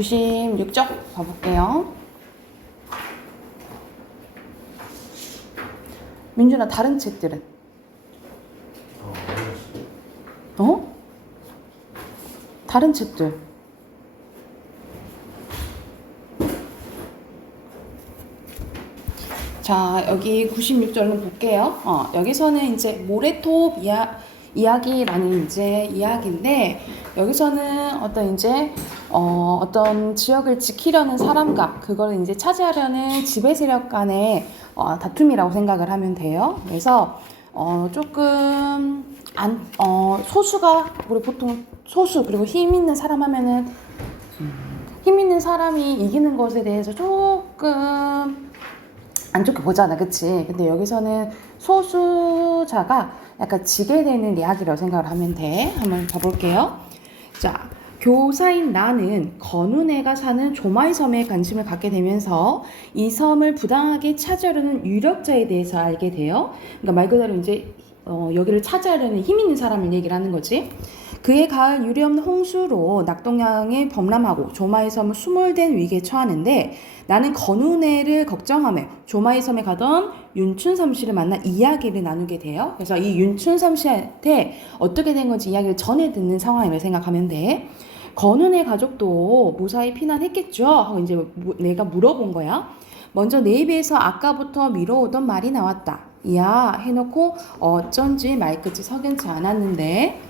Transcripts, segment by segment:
96쪽 봐볼게요. 민준아, 다른 책들은? 어? 다른 책들. 자, 여기 96절로 볼게요. 여기서는 이제 모래톱 이야기라는 이제 이야기인데, 여기서는 어떤 지역을 지키려는 사람과 그걸 이제 차지하려는 지배 세력 간의 다툼이라고 생각을 하면 돼요. 그래서 조금 소수가, 우리 보통 소수 그리고 힘 있는 사람 하면은 힘 있는 사람이 이기는 것에 대해서 조금 안 좋게 보잖아, 그치? 근데 여기서는 소수자가 약간 지게 되는 이야기라고 생각을 하면 돼. 한번 봐볼게요. 자, 교사인 나는 건운애가 사는 조마이 섬에 관심을 갖게 되면서 이 섬을 부당하게 차지하려는 유력자에 대해서 알게 돼요. 그러니까 말 그대로 이제 여기를 차지하려는 힘 있는 사람을 얘기를 하는 거지. 그에 가을 유례없는 홍수로 낙동강에 범람하고 조마이 섬을 수몰된 위기에 처하는데 나는 건운애를 걱정하며 조마이 섬에 가던 윤춘삼 씨를 만나 이야기를 나누게 돼요. 그래서 이 윤춘삼 씨한테 어떻게 된 건지 이야기를 전해 듣는 상황이라고 생각하면 돼. 건운애 가족도 무사히 피난했겠죠? 하고 이제 내가 물어본 거야. 먼저 내 입에서 아까부터 미뤄오던 말이 나왔다. 야 해놓고 어쩐지 말끝이 석연치 않았는데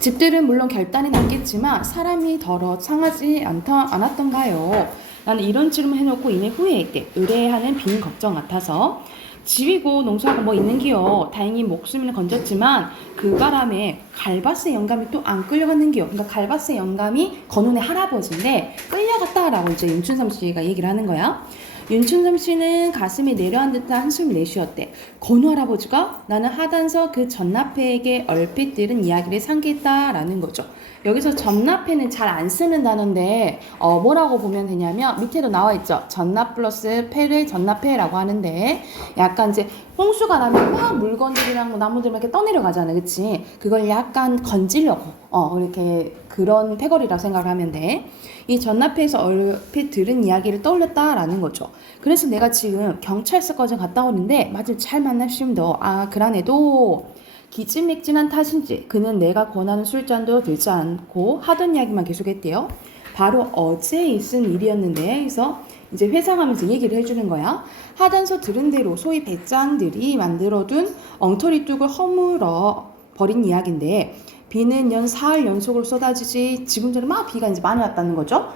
집들은 물론 결단이 났겠지만 사람이 더러 상하지 않았던가요? 나는 이런 질문 해놓고 이내 후회했대. 의뢰하는 빈 걱정 같아서. 집이고 농사고 뭐 있는기요. 다행히 목숨을 건졌지만 그 바람에 갈바스 영감이 또 안 끌려갔는기요. 그러니까 갈바스 영감이 건운의 할아버지인데 끌려갔다라고 이제 윤춘삼 씨가 얘기를 하는 거야. 윤춘삼 씨는 가슴이 내려앉은 듯한 한숨을 내쉬었대. 건우 할아버지가 나는 하단서 그 전납회에게 얼핏 들은 이야기를 상기했다라는 거죠. 여기서 전납회는 잘 안 쓰는 단어인데 뭐라고 보면 되냐면 밑에도 나와 있죠. 전납 플러스 패를 전납회라고 하는데 약간 이제 홍수가 나면 막 물건들이랑 뭐 나무들 이렇게 떠내려가잖아, 그치? 그걸 약간 건지려고 이렇게 그런 패거리라고 생각을 하면 돼. 이 전납회에서 얼핏 들은 이야기를 떠올렸다라는 거죠. 그래서 내가 지금 경찰서까지 갔다 오는데 마침 잘 만났습니다. 그라네도 기진맥진한 탓인지 그는 내가 권하는 술잔도 들지 않고 하던 이야기만 계속했대요. 바로 어제 있은 일이었는데 그래서 이제 회상하면서 얘기를 해주는 거야. 하단서 들은 대로 소위 배짱들이 만들어둔 엉터리 뚝을 허물어 버린 이야기인데 비는 연 사흘 연속으로 쏟아지지 지금 전에 막 비가 이제 많이 왔다는 거죠.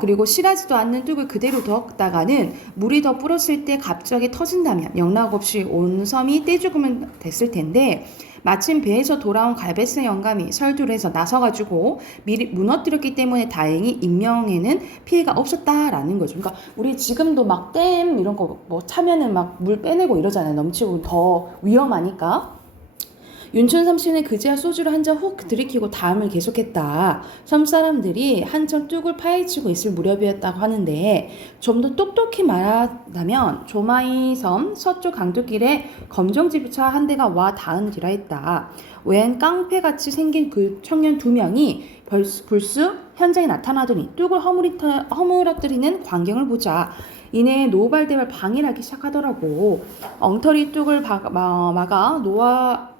그리고 실하지도 않는 뚝을 그대로 뒀다가는 물이 더 불었을 때 갑자기 터진다면 영락없이 온 섬이 떼죽으면 됐을 텐데 마침 배에서 돌아온 갈베스 영감이 설두를 해서 나서가지고 미리 무너뜨렸기 때문에 다행히 인명에는 피해가 없었다라는 거죠. 그러니까 우리 지금도 막 댐 이런 거 뭐 차면은 막 물 빼내고 이러잖아요. 넘치고 더 위험하니까. 윤춘삼 씨는 그제야 소주를 한 잔 훅 들이키고 다음을 계속했다. 섬 사람들이 한참 뚝을 파헤치고 있을 무렵이었다고 하는데 좀 더 똑똑히 말하자면 조마이 섬 서쪽 강둑길에 검정지차 한 대가 와 닿은 뒤라 했다. 웬 깡패같이 생긴 그 청년 2명이 불쑥 현장에 나타나더니 뚝을 허물어뜨리는 광경을 보자. 이내 노발대발 방해하기 시작하더라고. 엉터리 뚝을 막아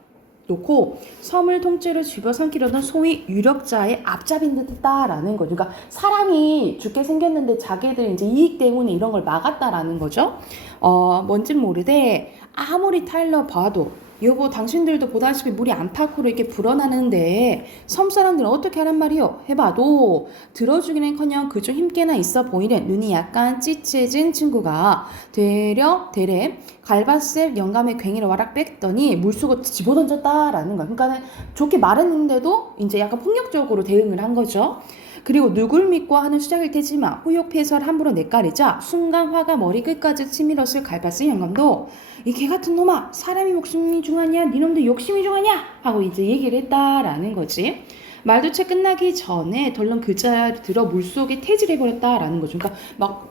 놓고 섬을 통째로 집어삼키려던 소위 유력자의 앞잡인 듯 했다라는 거죠. 그러니까 사람이 죽게 생겼는데 자기들 이제 이익 때문에 이런 걸 막았다라는 거죠. 뭔진 모르되 아무리 타일러 봐도 여보 당신들도 보다시피 물이 안팎으로 이렇게 불어나는데 섬 사람들은 어떻게 하란 말이요? 해봐도 들어주기는커녕 그중 힘께나 있어 보이는 눈이 약간 찌릿해진 친구가 대래 갈바스 영감의 괭이를 와락 뺐더니 물속으로 집어던졌다라는 거야. 그러니까 좋게 말했는데도 이제 약간 폭력적으로 대응을 한 거죠. 그리고 누굴 믿고 하는 수작일 테지만 후욕패설 함부로 내까리자 순간 화가 머리 끝까지 치밀었을 갈바스 영감도 이 개같은 놈아 사람이 목숨이 중하냐 니놈도 욕심이 중하냐 하고 이제 얘기를 했다라는 거지. 말도 채 끝나기 전에 덜렁 그 자리에 들어 물속에 퇴질해버렸다라는 거죠. 그러니까 막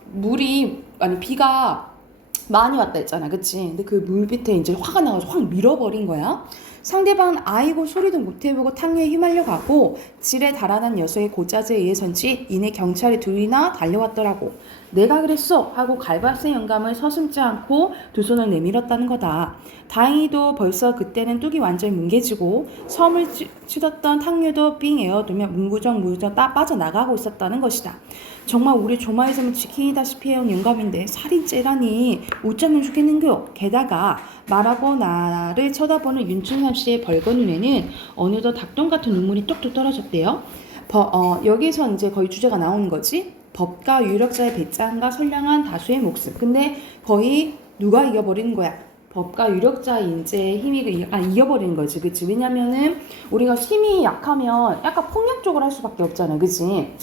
비가 많이 왔다 했잖아, 그치? 근데 그 물 밑에 이제 화가 나가지고 확 밀어버린 거야. 상대방은 아이고 소리도 못해보고 탕류에 휘말려 가고 질에 달아난 녀석의 고짜즈에 의해선지 이내 경찰이 둘이나 달려왔더라고. 내가 그랬어 하고 갈바스 영감을 서슴지 않고 두 손을 내밀었다는 거다. 다행히도 벌써 그때는 뚝이 완전히 뭉개지고 섬을 치렀던 탕류도 삥 에어두며 문구정 빠져나가고 있었다는 것이다. 정말 우리 조마이섬을 지키다시피 해온 영감인데 살인죄라니 웃자면 죽겠는겨. 게다가 말하고 나를 쳐다보는 윤춘삼 씨의 벌건 눈에는 어느덧 닭똥 같은 눈물이 뚝뚝 떨어졌대요. 여기서 이제 거의 주제가 나오는 거지. 법과 유력자의 배짱과 선량한 다수의 목숨. 근데 거의 누가 이겨버리는 거야? 법과 유력자의 이제 힘이 이겨버리는 거지, 그치? 왜냐면은 우리가 힘이 약하면 약간 폭력적으로 할 수밖에 없잖아, 그치?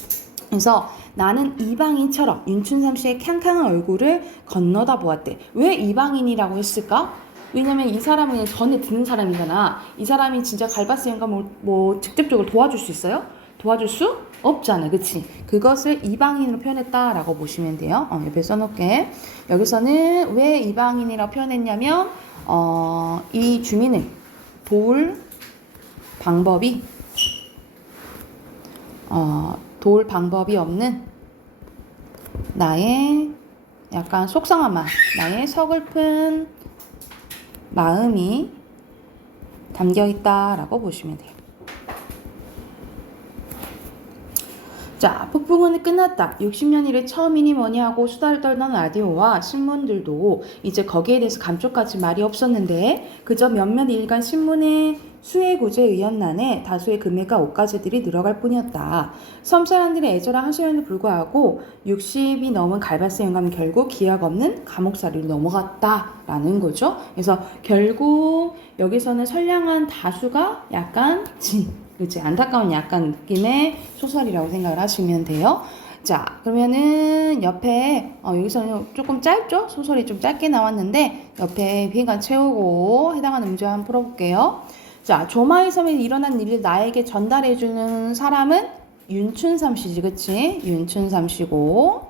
그래서 나는 이방인처럼 윤춘삼 씨의 캉캉한 얼굴을 건너다 보았대. 왜 이방인이라고 했을까? 왜냐면 이 사람은 전에 듣는 사람이잖아. 이 사람이 진짜 갈바스 영감을 뭐 직접적으로 도와줄 수 있어요? 도와줄 수 없잖아, 그치? 그것을 이방인으로 표현했다라고 보시면 돼요. 옆에 써놓을게. 여기서는 왜 이방인이라고 표현했냐면 이 주민을 도울 방법이 없는 나의 약간 속상한 마음, 나의 서글픈 마음이 담겨있다라고 보시면 돼요. 자, 폭풍은 끝났다. 60년 이래 처음이니 뭐니 하고 수다를 떨던 라디오와 신문들도 이제 거기에 대해서 감쪽같이 말이 없었는데 그저 몇몇 일간 신문의 수해 구제에 의연난에 다수의 금액과 옷가지들이 늘어갈 뿐이었다. 섬 사람들의 애절한 하소연에 불구하고 60이 넘은 갈바스 영감은 결국 기약 없는 감옥살이로 넘어갔다라는 거죠. 그래서 결국 여기서는 선량한 다수가 약간 그치? 안타까운 약간 느낌의 소설이라고 생각을 하시면 돼요. 자, 그러면은 옆에 여기서는 조금 짧죠? 소설이 좀 짧게 나왔는데 옆에 비행관 채우고 해당하는 문제 한번 풀어볼게요. 자, 조마이 섬에 일어난 일을 나에게 전달해주는 사람은 윤춘삼 씨지, 그치? 윤춘삼 씨고,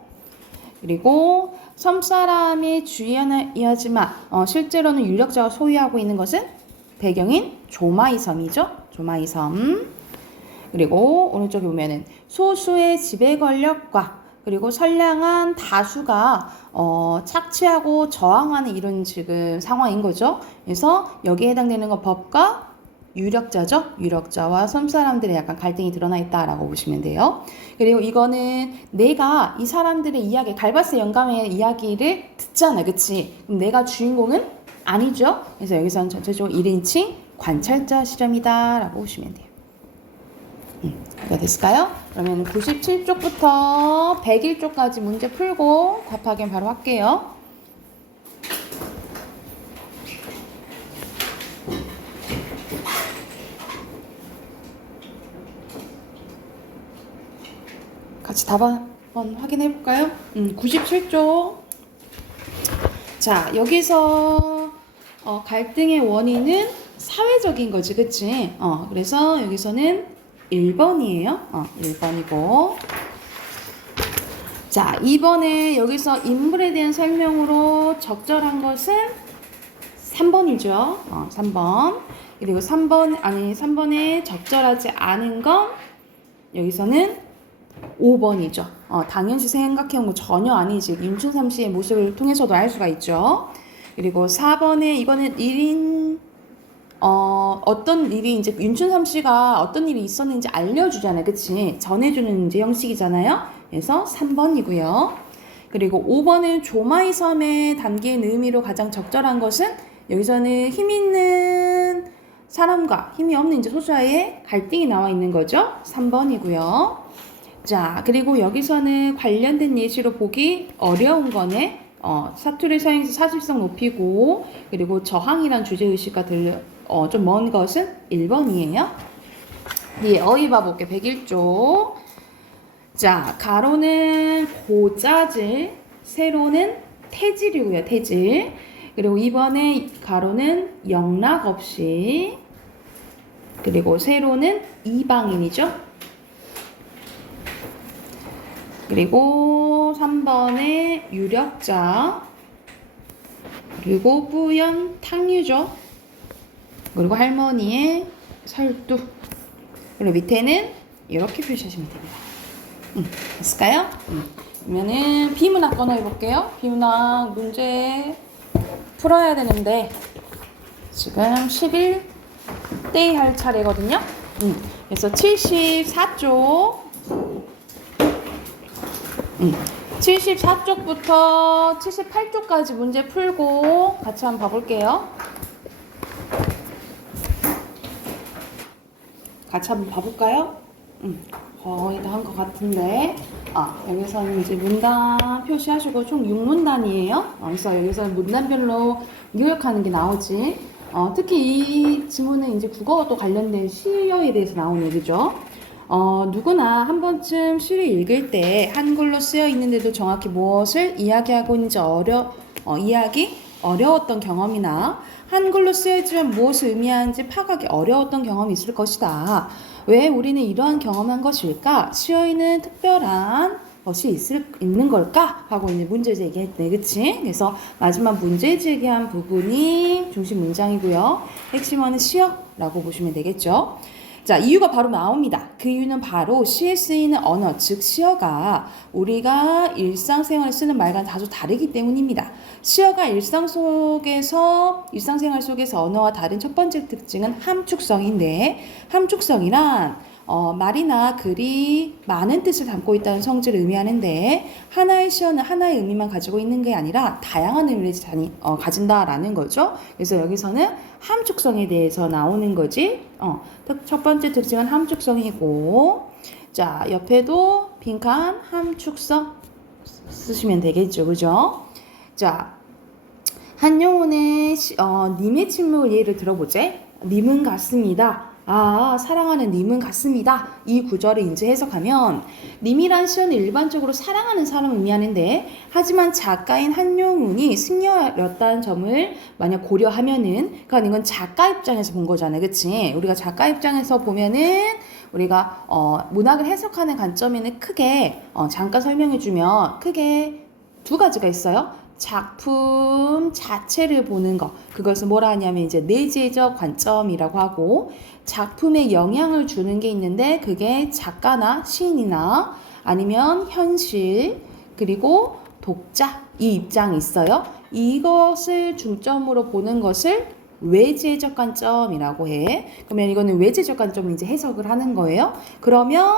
그리고 섬 사람의 주의하지만 실제로는 유력자가 소유하고 있는 것은 배경인 조마이 섬이죠. 조마이 섬. 그리고 오른쪽에 보면은 소수의 지배 권력과 그리고 선량한 다수가 착취하고 저항하는 이런 지금 상황인 거죠. 그래서 여기에 해당되는 건 법과 유력자죠. 유력자와 섬 사람들의 약간 갈등이 드러나 있다라고 보시면 돼요. 그리고 이거는 내가 이 사람들의 이야기, 갈바스 영감의 이야기를 듣잖아, 그치? 그럼 내가 주인공은 아니죠. 그래서 여기서는 전체적으로 1인칭 관찰자 시점이다 라고 보시면 돼요. 이거 됐을까요? 그러면 97쪽부터 101쪽까지 문제 풀고 답 확인 바로 할게요. 같이 답 한번 확인해 볼까요? 97쪽. 자, 여기서 갈등의 원인은 사회적인 거지, 그치? 그래서 여기서는 1번이에요. 1번이고. 자, 2번에 여기서 인물에 대한 설명으로 적절한 것은 3번이죠. 3번. 그리고 3번에 적절하지 않은 건 여기서는 5번이죠. 당연시 생각해온 거 전혀 아니지. 윤춘삼 씨의 모습을 통해서도 알 수가 있죠. 그리고 4번에 이거는 1인 어떤 일이 이제 윤춘삼 씨가 어떤 일이 있었는지 알려주잖아요. 그치? 전해주는 이제 형식이잖아요. 그래서 3번이고요. 그리고 5번은 조마이 섬에 담긴 의미로 가장 적절한 것은 여기서는 힘 있는 사람과 힘이 없는 이제 소수와의 갈등이 나와 있는 거죠. 3번이고요. 자, 그리고 여기서는 관련된 예시로 보기 어려운 거네. 사투리 사용해서 사실성 높이고 그리고 저항이란 주제의식과 좀 먼 것은 1번이에요. 예, 어휘 봐볼게. 101쪽. 자, 가로는 고자질, 세로는 태질이고요. 태질. 그리고 2번에 가로는 영락 없이, 그리고 세로는 이방인이죠. 그리고 3번에 유력자, 그리고 뿌연 탕유죠. 그리고 할머니의 살도. 그리고 밑에는 이렇게 표시하시면 됩니다. 됐을까요? 그러면은 비문학 꺼내 볼게요. 비문학 문제 풀어야 되는데 지금 11대 할 차례거든요. 그래서 74쪽 74쪽부터 78쪽까지 문제 풀고 같이 한번 봐볼게요. 같이 한번 봐볼까요? 거의 다 한 것 같은데, 여기서는 이제 문단 표시하시고 총 6문단이에요. 그래서 여기서는 문단별로 요약하는 게 나오지. 특히 이 지문은 이제 국어도 관련된 시어에 대해서 나오는 얘기죠. 누구나 한 번쯤 시를 읽을 때 한글로 쓰여 있는데도 정확히 무엇을 이야기하고 있는지 이해하기 어려웠던 경험이나 한글로 쓰여있지만 무엇을 의미하는지 파악하기 어려웠던 경험이 있을 것이다. 왜 우리는 이러한 경험한 것일까? 시어에는 특별한 것이 있는 걸까? 하고 이제 문제 제기했네, 그치? 그래서 마지막 문제 제기한 부분이 중심 문장이고요. 핵심어는 시어라고 보시면 되겠죠. 자, 이유가 바로 나옵니다. 그 이유는 바로 시에 쓰이는 언어, 즉 시어가 우리가 일상생활에 쓰는 말과는 다소 다르기 때문입니다. 시어가 일상생활 속에서 언어와 다른 첫 번째 특징은 함축성인데, 함축성이란 말이나 글이 많은 뜻을 담고 있다는 성질을 의미하는데, 하나의 시어는 하나의 의미만 가지고 있는 게 아니라 다양한 의미를 가진다라는 거죠. 그래서 여기서는 함축성에 대해서 나오는 거지. 첫 번째 특징은 함축성이고, 자, 옆에도 빈칸 함축성 쓰시면 되겠죠, 그죠? 자, 한영훈의 님의 침묵을 예를 들어보제. 님은 같습니다. 사랑하는 님은 같습니다. 이 구절을 이제 해석하면, 님이란 시어는 일반적으로 사랑하는 사람을 의미하는데, 하지만 작가인 한용운이 승려였다는 점을 만약 고려하면은, 그러니까 이건 작가 입장에서 본 거잖아요, 그치? 우리가 작가 입장에서 보면은 우리가 문학을 해석하는 관점에는 크게 잠깐 설명해주면 크게 두 가지가 있어요. 작품 자체를 보는 것, 그것을 뭐라 하냐면 이제 내재적 관점이라고 하고, 작품에 영향을 주는 게 있는데 그게 작가나 시인이나 아니면 현실 그리고 독자 이 입장이 있어요. 이것을 중점으로 보는 것을 외재적 관점이라고 해. 그러면 이거는 외재적 관점을 이제 해석을 하는 거예요. 그러면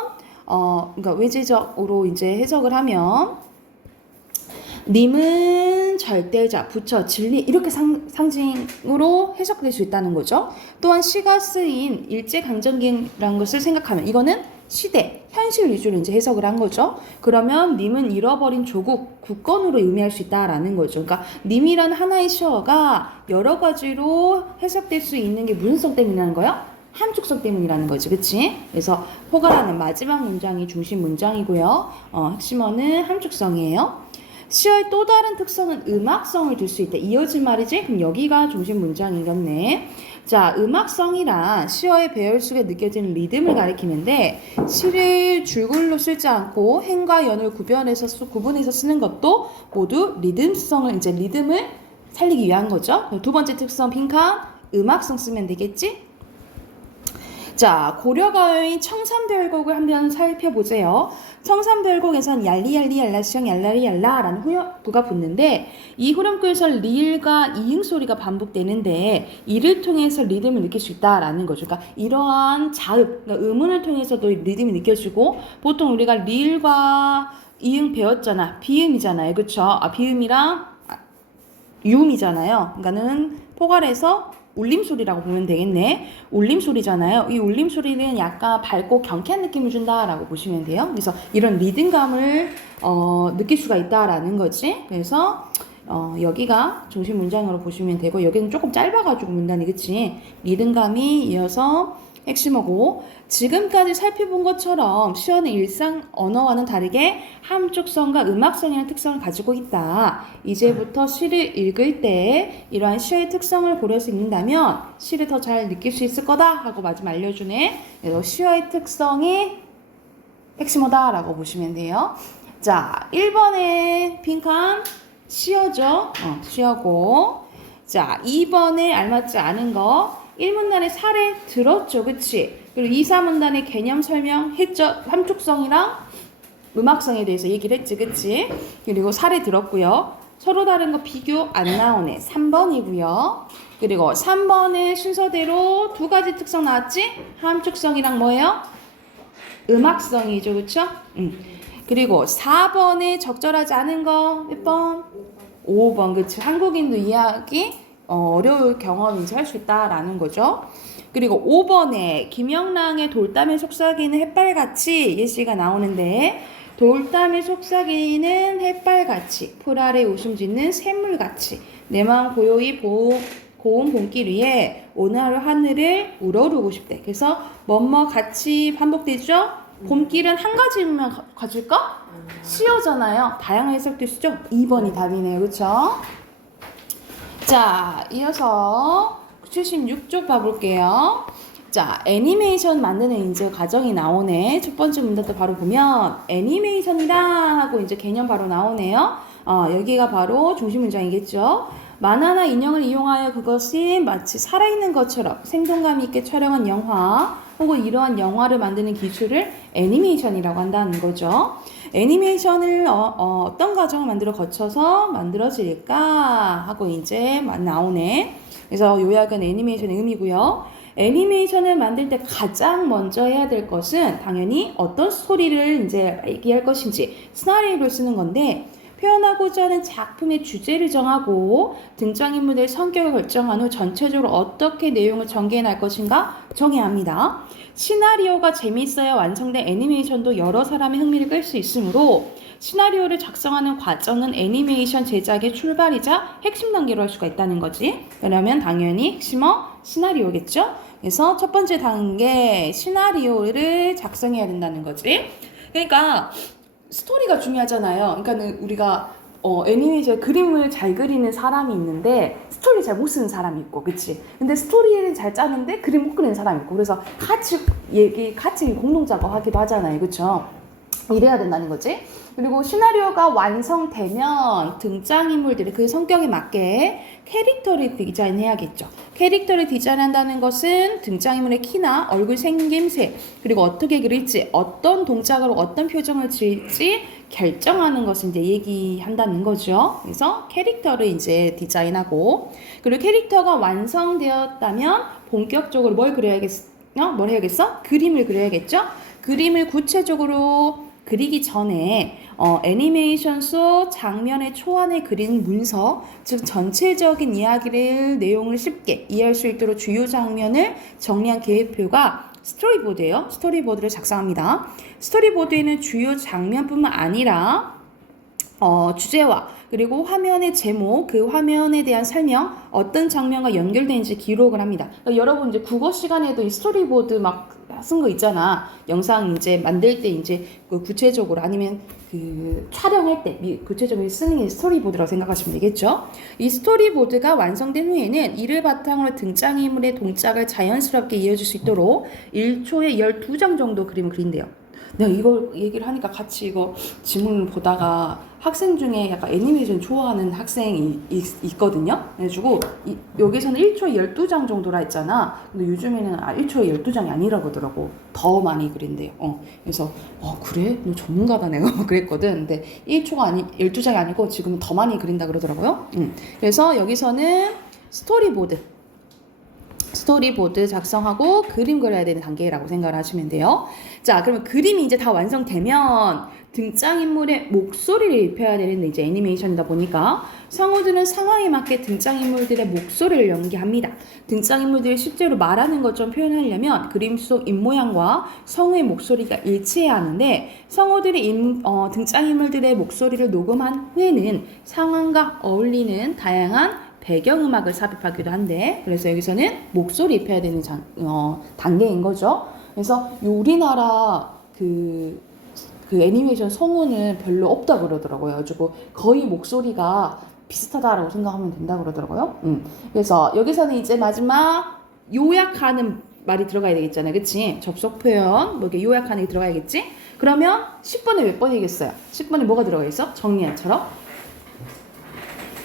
그러니까 외재적으로 이제 해석을 하면, 님은 절대자, 부처, 진리 이렇게 상징으로 해석될 수 있다는 거죠. 또한 시가 쓰인 일제강점기라는 것을 생각하면 이거는 시대, 현실 위주로 이제 해석을 한 거죠. 그러면 님은 잃어버린 조국, 국권으로 의미할 수 있다라는 거죠. 그러니까 님이란 하나의 시어가 여러 가지로 해석될 수 있는 게 무슨 성 때문이라는 거예요? 함축성 때문이라는 거지, 그치? 그래서 포괄하는 마지막 문장이 중심 문장이고요. 핵심어는 함축성이에요. 시어의 또 다른 특성은 음악성을 줄 수 있다. 이어진 말이지? 그럼 여기가 중심 문장이겠네. 자, 음악성이란 시어의 배열 속에 느껴지는 리듬을 가리키는데, 시를 줄글로 쓰지 않고 행과 연을 구분해서 쓰는 것도 모두 리듬을 살리기 위한 거죠. 두 번째 특성 빈칸 음악성 쓰면 되겠지? 자, 고려가요인 청산별곡을 한번 살펴보세요. 청산별곡에선 얄리얄리 얄라시영 얄라리 얄라라는 후렴구가 붙는데, 이 후렴구에서 리을과 이응 소리가 반복되는데 이를 통해서 리듬을 느낄 수 있다라는 거죠. 그러니까 이러한 자읍, 그러니까 음운을 통해서도 리듬이 느껴지고, 보통 우리가 리을과 이응 배웠잖아. 비음이잖아요, 그렇죠? 비음이랑 유음이잖아요. 그러니까는 포괄해서 울림소리라고 보면 되겠네. 울림소리잖아요. 이 울림소리는 약간 밝고 경쾌한 느낌을 준다라고 보시면 돼요. 그래서 이런 리듬감을 느낄 수가 있다라는 거지. 그래서 여기가 중심 문장으로 보시면 되고, 여기는 조금 짧아가지고 문단이, 그치? 리듬감이 이어서 핵심어고, 지금까지 살펴본 것처럼 시어는 일상 언어와는 다르게 함축성과 음악성이라는 특성을 가지고 있다. 이제부터 시를 읽을 때 이러한 시어의 특성을 고려해서 읽는다면 시를 더 잘 느낄 수 있을 거다 하고 마지막 알려주네. 그래서 시어의 특성이 핵심어다라고 보시면 돼요. 자, 1번의 빈칸 시어죠. 시어고, 자, 2번에 알맞지 않은 거, 1문단에 사례 들었죠, 그치? 그리고 2, 3문단에 개념 설명했죠. 함축성이랑 음악성에 대해서 얘기를 했지, 그치? 그리고 사례 들었고요. 서로 다른 거 비교 안 나오네. 3번이고요. 그리고 3번의 순서대로 두 가지 특성 나왔지? 함축성이랑 뭐예요? 음악성이죠, 그쵸? 그리고 4번에 적절하지 않은 거 몇 번? 5번, 그치? 한국인도 이해하기 어려울 경험인지 할 수 있다라는 거죠. 그리고 5번에 김영랑의 돌담에 속삭이는 햇발같이 예시가 나오는데 돌담에 속삭이는 햇발같이 풀 아래 웃음 짓는 샘물같이 내 마음 고요히 고운 봄길 위에 오늘 하루 하늘을 우러르고 싶대. 그래서 뭐뭐 같이 반복되죠? 봄길은 한 가지만 가질까? 시어잖아요. 다양한 해석도 쓰죠? 2번이 답이네요. 그쵸? 자, 이어서 76쪽 봐볼게요. 자, 애니메이션 만드는 이제 과정이 나오네. 첫 번째 문제도 바로 보면 애니메이션이라 하고 이제 개념 바로 나오네요. 여기가 바로 중심 문장이겠죠. 만화나 인형을 이용하여 그것이 마치 살아있는 것처럼 생동감 있게 촬영한 영화 혹은 이러한 영화를 만드는 기술을 애니메이션이라고 한다는 거죠. 애니메이션을 어떤 과정을 거쳐서 만들어질까 하고 이제 나오네. 그래서 요약은 애니메이션의 의미고요. 애니메이션을 만들 때 가장 먼저 해야 될 것은 당연히 어떤 스토리를 이제 얘기할 것인지 시나리오를 쓰는 건데 표현하고자 하는 작품의 주제를 정하고 등장인물의 성격을 결정한 후 전체적으로 어떻게 내용을 전개해 날 것인가 정해야 합니다. 시나리오가 재미있어야 완성된 애니메이션도 여러 사람의 흥미를 끌 수 있으므로 시나리오를 작성하는 과정은 애니메이션 제작의 출발이자 핵심 단계로 할 수가 있다는 거지. 그러면 당연히 핵심어 시나리오겠죠? 그래서 첫 번째 단계 시나리오를 작성해야 된다는 거지. 그러니까 스토리가 중요하잖아요. 그러니까 우리가 애니메이션 그림을 잘 그리는 사람이 있는데 스토리 잘 못 쓰는 사람이 있고, 그치? 근데 스토리를 잘 짜는데 그림 못 그리는 사람이 있고, 그래서 같이 공동 작업하기도 하잖아요, 그쵸? 이래야 된다는 거지. 그리고 시나리오가 완성되면 등장인물들의 그 성격에 맞게 캐릭터를 디자인해야겠죠. 캐릭터를 디자인한다는 것은 등장인물의 키나 얼굴 생김새, 그리고 어떻게 그릴지, 어떤 동작으로 어떤 표정을 지을지 결정하는 것을 이제 얘기한다는 거죠. 그래서 캐릭터를 이제 디자인하고, 그리고 캐릭터가 완성되었다면 본격적으로 뭘 해야겠어? 그림을 그려야겠죠? 그림을 구체적으로 그리기 전에 애니메이션 속 장면의 초안에 그린 문서, 즉 전체적인 내용을 쉽게 이해할 수 있도록 주요 장면을 정리한 계획표가 스토리보드예요. 스토리보드를 작성합니다. 스토리보드에는 주요 장면뿐만 아니라 주제와 그리고 화면의 제목, 그 화면에 대한 설명, 어떤 장면과 연결되는지 기록을 합니다. 그러니까 여러분 이제 국어 시간에도 이 스토리보드 막 쓴 거 있잖아. 영상 이제 만들 때 이제 그 구체적으로 아니면 그 촬영할 때 구체적으로 쓰는 게 스토리보드라고 생각하시면 되겠죠. 이 스토리보드가 완성된 후에는 이를 바탕으로 등장인물의 동작을 자연스럽게 이어질 수 있도록 1초에 12장 정도 그림을 그린대요. 내가 이걸 얘기를 하니까 같이 이거 지문을 보다가 학생 중에 약간 애니메이션 좋아하는 학생이 있거든요. 그래가지고 여기서는 1초에 12장 정도라 했잖아. 근데 요즘에는 1초에 12장이 아니라고 그러더라고. 더 많이 그린대요. 그래서 그래? 너 전문가다 내가 그랬거든. 근데 12장이 아니고 지금은 더 많이 그린다 그러더라고요. 그래서 여기서는 스토리보드 작성하고 그림 그려야 되는 단계라고 생각을 하시면 돼요. 자, 그러면 그림이 이제 다 완성되면 등장인물의 목소리를 입혀야 되는 이제 애니메이션이다 보니까 성우들은 상황에 맞게 등장인물들의 목소리를 연기합니다. 등장인물들이 실제로 말하는 것처럼 표현하려면 그림 속 입모양과 성우의 목소리가 일치해야 하는데 성우들이 등장인물들의 목소리를 녹음한 후에는 상황과 어울리는 다양한 배경음악을 삽입하기도 한데, 그래서 여기서는 목소리 입혀야 되는 단계인 거죠. 그래서 우리나라 그 애니메이션 성우는 별로 없다 그러더라고요. 그래가지고 거의 목소리가 비슷하다라고 생각하면 된다 그러더라고요. 그래서 여기서는 이제 마지막 요약하는 말이 들어가야 되겠잖아요. 그치? 접속 표현, 뭐 이렇게 요약하는 게 들어가야겠지? 그러면 10번에 몇 번이겠어요? 10번에 뭐가 들어가 있어?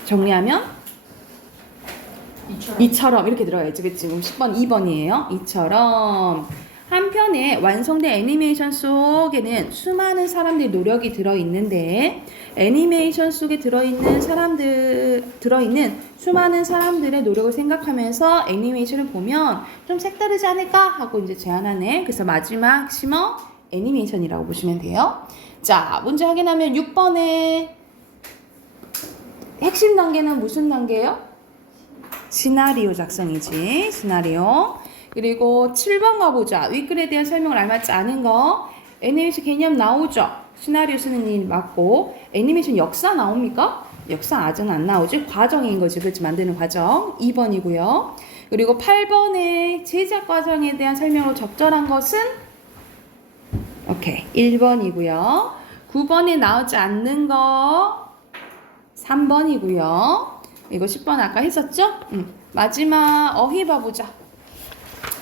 정리하면 이처럼 이렇게 들어야지. 그치? 그럼 10번 2번이에요. 이처럼. 한편에 완성된 애니메이션 속에는 수많은 사람들의 노력이 들어있는데 애니메이션 속에 들어있는 수많은 사람들의 노력을 생각하면서 애니메이션을 보면 좀 색다르지 않을까 하고 이제 제안하네. 그래서 마지막 심어 애니메이션이라고 보시면 돼요. 자, 문제 확인하면 6번에 핵심 단계는 무슨 단계예요? 시나리오 작성이지. 시나리오. 그리고 7번 가보자. 윗글에 대한 설명을 알맞지 않은 거. 애니메이션 개념 나오죠? 시나리오 쓰는 일 맞고. 애니메이션 역사 나옵니까? 역사 아직은 안 나오지. 과정인 거지. 그렇지. 만드는 과정. 2번이고요. 그리고 8번에 제작 과정에 대한 설명으로 적절한 것은 오케이. 1번이고요. 9번에 나오지 않는 거 3번이고요. 이거 10번 아까 했었죠? 마지막 어휘 봐보자.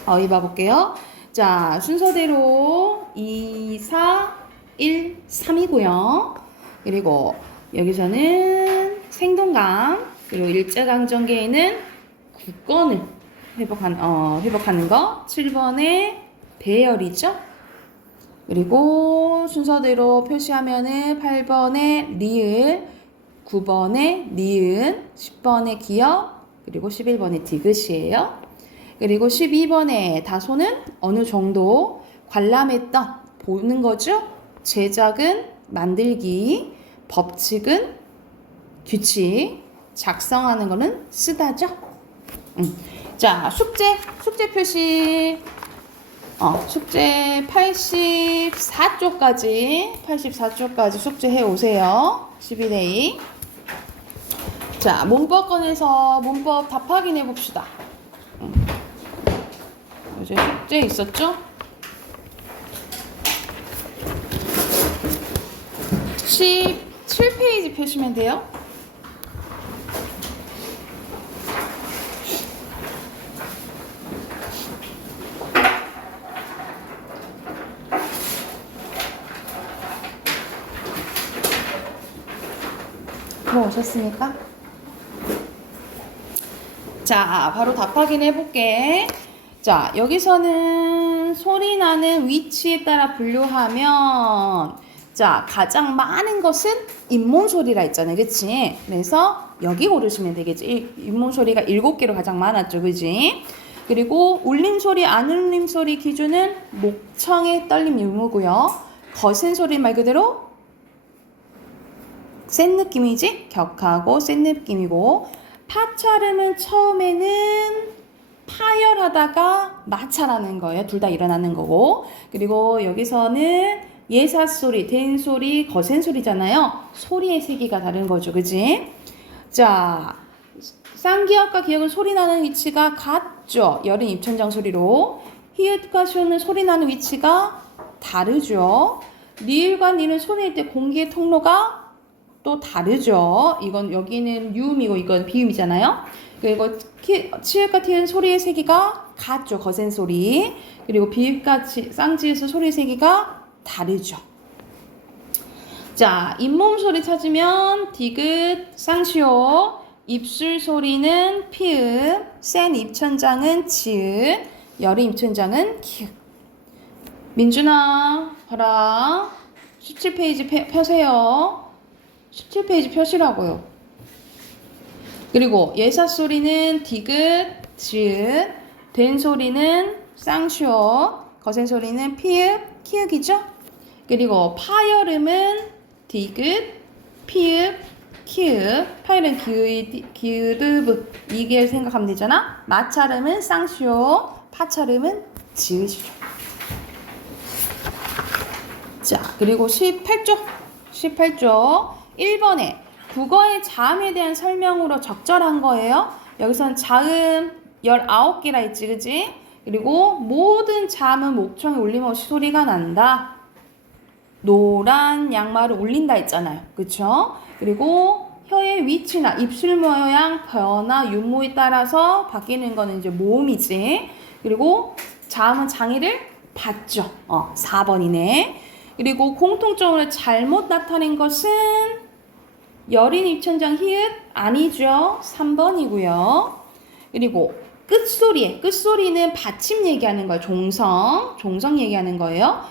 어휘 봐볼게요. 자, 순서대로 2, 4, 1, 3이고요. 그리고 여기서는 생동감, 그리고 일제강점기에는 국권을 회복하는 거. 7번에 배열이죠. 그리고 순서대로 표시하면은 8번에 리을, 9번에 니은, 10번에 기역, 그리고 11번에 디귿이에요. 그리고 12번에 다소는 어느 정도 관람했던, 보는 거죠. 제작은 만들기, 법칙은 규칙, 작성하는 거는 쓰다죠. 자, 숙제 표시. 숙제 84쪽까지 숙제 해오세요. 12대2. 자, 문법 꺼내서 문법 답 확인해 봅시다. 어제 숙제 있었죠? 17페이지 펴시면 돼요. 들어오셨습니까? 자, 바로 답 확인해 볼게. 자, 여기서는 소리 나는 위치에 따라 분류하면, 자, 가장 많은 것은 잇몸소리라 했잖아요. 그치? 그래서 여기 고르시면 되겠지. 잇몸소리가 7개로 가장 많았죠. 그치? 그리고 울림소리, 안 울림소리 기준은 목청의 떨림 유무고요. 거센 소리 말 그대로 센 느낌이지? 격하고 센 느낌이고, 파찰음은 처음에는 파열하다가 마찰하는 거예요. 둘 다 일어나는 거고. 그리고 여기서는 예사소리, 된소리, 거센소리잖아요. 소리의 세기가 다른 거죠. 그지? 자, 쌍기역과 기역은 소리 나는 위치가 같죠. 열은 입천장 소리로. 히읗과 시옷은 소리 나는 위치가 다르죠. 리을과 니는 소리일 때 공기의 통로가 또 다르죠. 이건 여기는 유음이고 이건 비음이잖아요. 그리고 치읓과 티은 소리의 세기가 같죠. 거센 소리. 그리고 비읍과 쌍지에서 소리의 세기가 다르죠. 자, 잇몸 소리 찾으면 디귿, 쌍시오. 입술 소리는 피읍, 센 입천장은 지읒, 여린 입천장은 키읔. 민준아, 봐라. 17페이지 펴세요. 17페이지 펴시라고요. 그리고 예사 소리는 디귿, 지읒, 된 소리는 쌍시옷, 거센 소리는 피읍, 키읔이죠. 그리고 파열음은 디귿, 피읍, 키읔. 파열은 기으르브 이게 생각하면 되잖아. 마찰음은 쌍시옷, 파찰음은 지읒이죠. 자, 그리고 18쪽 1번에 국어의 자음에 대한 설명으로 적절한 거예요. 여기선 자음 19개라 했지, 그지? 그리고 모든 자음은 목청에 울림 없이 소리가 난다. 노란 양말을 울린다 했잖아요. 그쵸? 그리고 혀의 위치나 입술 모양, 변화, 윤모에 따라서 바뀌는 거는 이제 모음이지. 그리고 자음은 장애를 받죠. 4번이네. 그리고 공통점으로 잘못 나타낸 것은 여린 입천장 히읗 아니죠. 3번이고요. 그리고 끝소리는 받침 얘기하는 거예요. 종성 얘기하는 거예요.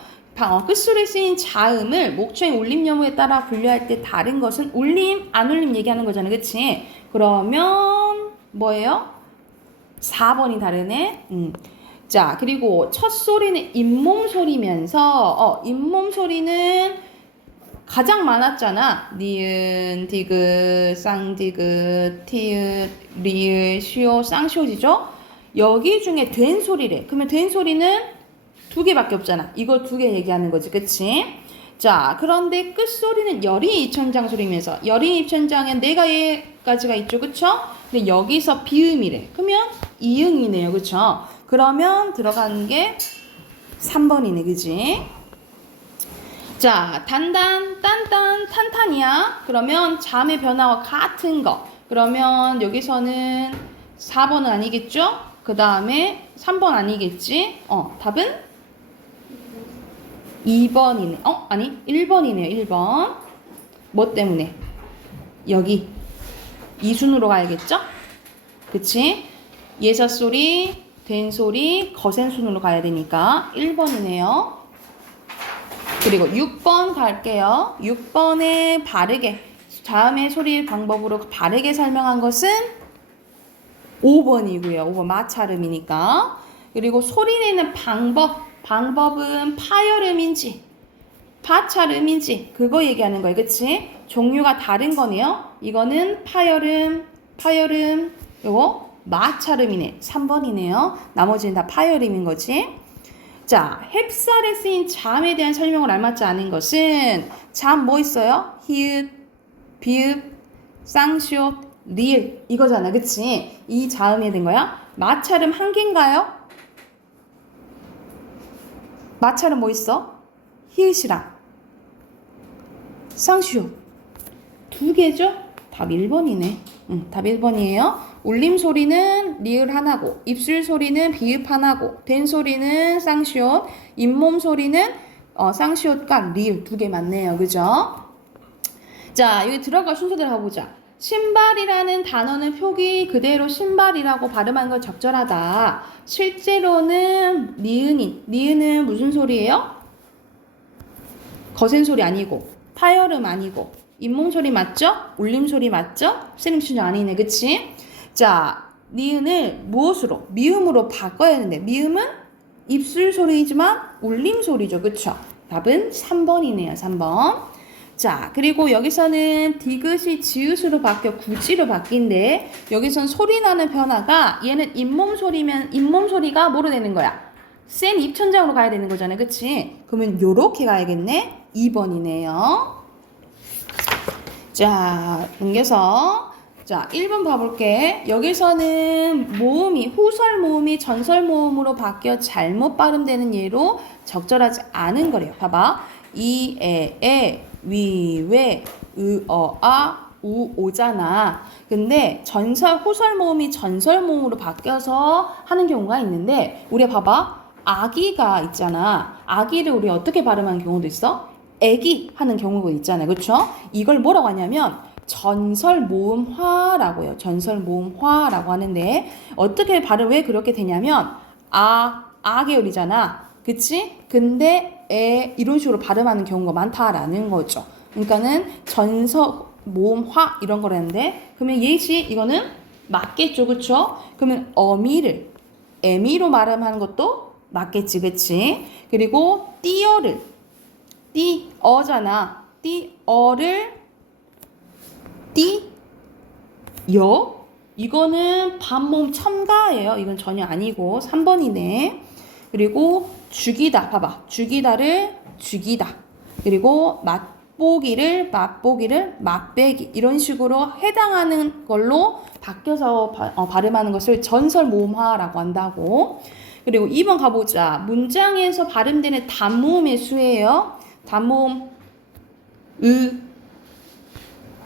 끝소리에 쓰인 자음을 목초의 울림 여부에 따라 분류할 때 다른 것은 울림, 안 울림 얘기하는 거잖아요. 그치? 그러면 뭐예요? 4번이 다르네. 자, 그리고 첫 소리는 잇몸 소리면서 잇몸 소리는 가장 많았잖아. 니은, 디귿, 쌍디귿, 티읕, 리을, 시오, 쌍시오지죠? 여기 중에 된 소리래. 그러면 된 소리는 2개밖에 없잖아. 이거 2개 얘기하는 거지. 그치? 자, 그런데 끝소리는 열이 입천장 소리면서 열이 입천장엔 4가지가 있죠. 그쵸? 근데 여기서 비음이래. 그러면 이응이네요. 그쵸? 그러면 들어가는 게 3번이네. 그지? 자, 단단, 딴딴, 탄탄이야. 그러면 자음의 변화와 같은 거. 그러면 여기서는 4번은 아니겠죠? 그 다음에 3번 아니겠지? 답은 2번이네. 아니 1번이네요. 1번. 뭐 때문에? 여기 이순으로 가야겠죠? 그치? 예사소리, 된소리, 거센순으로 가야 되니까 1번이네요. 그리고 6번 갈게요. 6번에 바르게 자음의 소리 방법으로 바르게 설명한 것은 5번이고요. 5번 마찰음이니까. 그리고 소리 내는 방법은 파열음인지 파찰음인지 그거 얘기하는 거예요. 그치? 종류가 다른 거네요. 이거는 파열음, 요거 마찰음이네. 3번이네요. 나머지는 다 파열음인 거지. 자, 햅쌀에 쓰인 자음에 대한 설명을 알맞지 않은 것은 자음 뭐 있어요? 히읗, 비읍, 쌍시옷, 리을 이거잖아. 그치? 이 자음에 된 거야. 마찰음 한 개인가요? 마찰은 뭐 있어? 히읗이랑 쌍시옷 2개죠? 답 1번이네. 답 1번이에요. 울림 소리는 리을 하나고, 입술 소리는 비읍 하나고, 된 소리는 쌍시옷, 잇몸 소리는 쌍시옷과 리을 2개 맞네요. 그죠? 자, 여기 들어갈 순서대로 가보자. 신발이라는 단어는 표기 그대로 신발이라고 발음한 건 적절하다. 실제로는 니은은 무슨 소리예요? 거센 소리 아니고, 파열음 아니고, 잇몸 소리 맞죠? 울림 소리 맞죠? 스님 추정 아니네. 그치? 자, 니은을 무엇으로? 미음으로 바꿔야 하는데, 미음은 입술 소리지만 울림 소리죠. 그쵸? 답은 3번이네요. 3번. 자, 그리고 여기서는 디귿이 지읒으로 바뀌어 구지로 바뀐데, 여기선 소리 나는 변화가 얘는 잇몸 소리면 잇몸 소리가 뭐로 되는 거야? 센 입천장으로 가야 되는 거잖아요. 그치? 그러면 요렇게 가야겠네. 2번이네요. 자, 넘겨서 자, 1번 봐볼게. 여기서는 모음이 후설 모음이 전설 모음으로 바뀌어 잘못 발음되는 예로 적절하지 않은 거래요. 봐봐. 이, 에, 위, 왜, 으, 아, 우, 오잖아. 근데 후설 모음이 전설 모음으로 바뀌어서 하는 경우가 있는데, 우리가 봐봐. 아기가 있잖아. 아기를 우리 어떻게 발음하는 경우도 있어? 애기 하는 경우가 있잖아요. 그쵸? 이걸 뭐라고 하냐면 전설 모음화라고 해요. 전설 모음화라고 하는데 어떻게 발음 왜 그렇게 되냐면 아 계열이잖아. 그치? 근데 에 이런 식으로 발음하는 경우가 많다라는 거죠. 그러니까는 전설 모음화 이런 거라는데 그러면 예시 이거는 맞겠죠. 그쵸? 그러면 어미를 에미로 발음하는 것도 맞겠지. 그치? 그리고 띠어를 띠어잖아. 띠어를 띠여 이거는 반모음 첨가예요. 이건 전혀 아니고 3번이네. 그리고 죽이다 봐봐. 죽이다를 죽이다. 그리고 맛보기를 맛배기 이런 식으로 해당하는 걸로 바뀌어서 발음하는 것을 전설 모음화라고 한다고. 그리고 2번 가보자. 문장에서 발음되는 단모음의 수예요. 단모음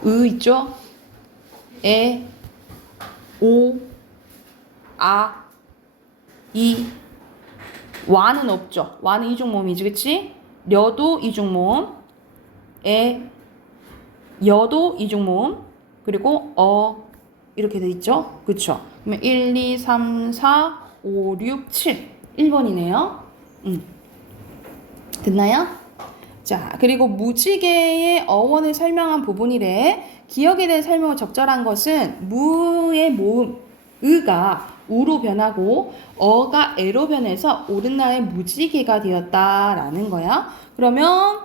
으 있죠? 에, 오, 아, 이, 와는 없죠. 와는 이중모음이지, 그치? 려도 이중모음, 에, 여도 이중모음, 그리고 이렇게 돼 있죠? 그쵸? 그러면 1, 2, 3, 4, 5, 6, 7. 1번이네요. 됐나요? 자, 그리고 무지개의 어원을 설명한 부분이래. 기억에 대해 설명을 적절한 것은 무의 모음, 의가 우로 변하고 어가 에로 변해서 오른날의 무지개가 되었다라는 거야. 그러면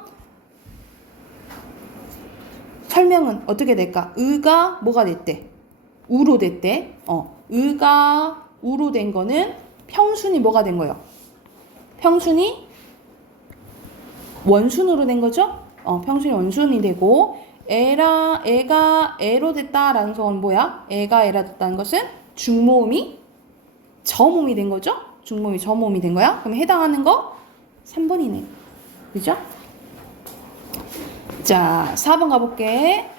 설명은 어떻게 될까? 의가 뭐가 됐대? 우로 됐대. 의가 우로 된 거는 평순이 뭐가 된 거예요? 평순이 원순으로 된 거죠? 평순이 원순이 되고 애가 애로 됐다라는 건 뭐야? 애가 애라 됐다는 것은 중모음이 저모음이 된 거죠? 중모음이 저모음이 된 거야? 그럼 해당하는 거 3번이네. 그죠? 자, 4번 가볼게.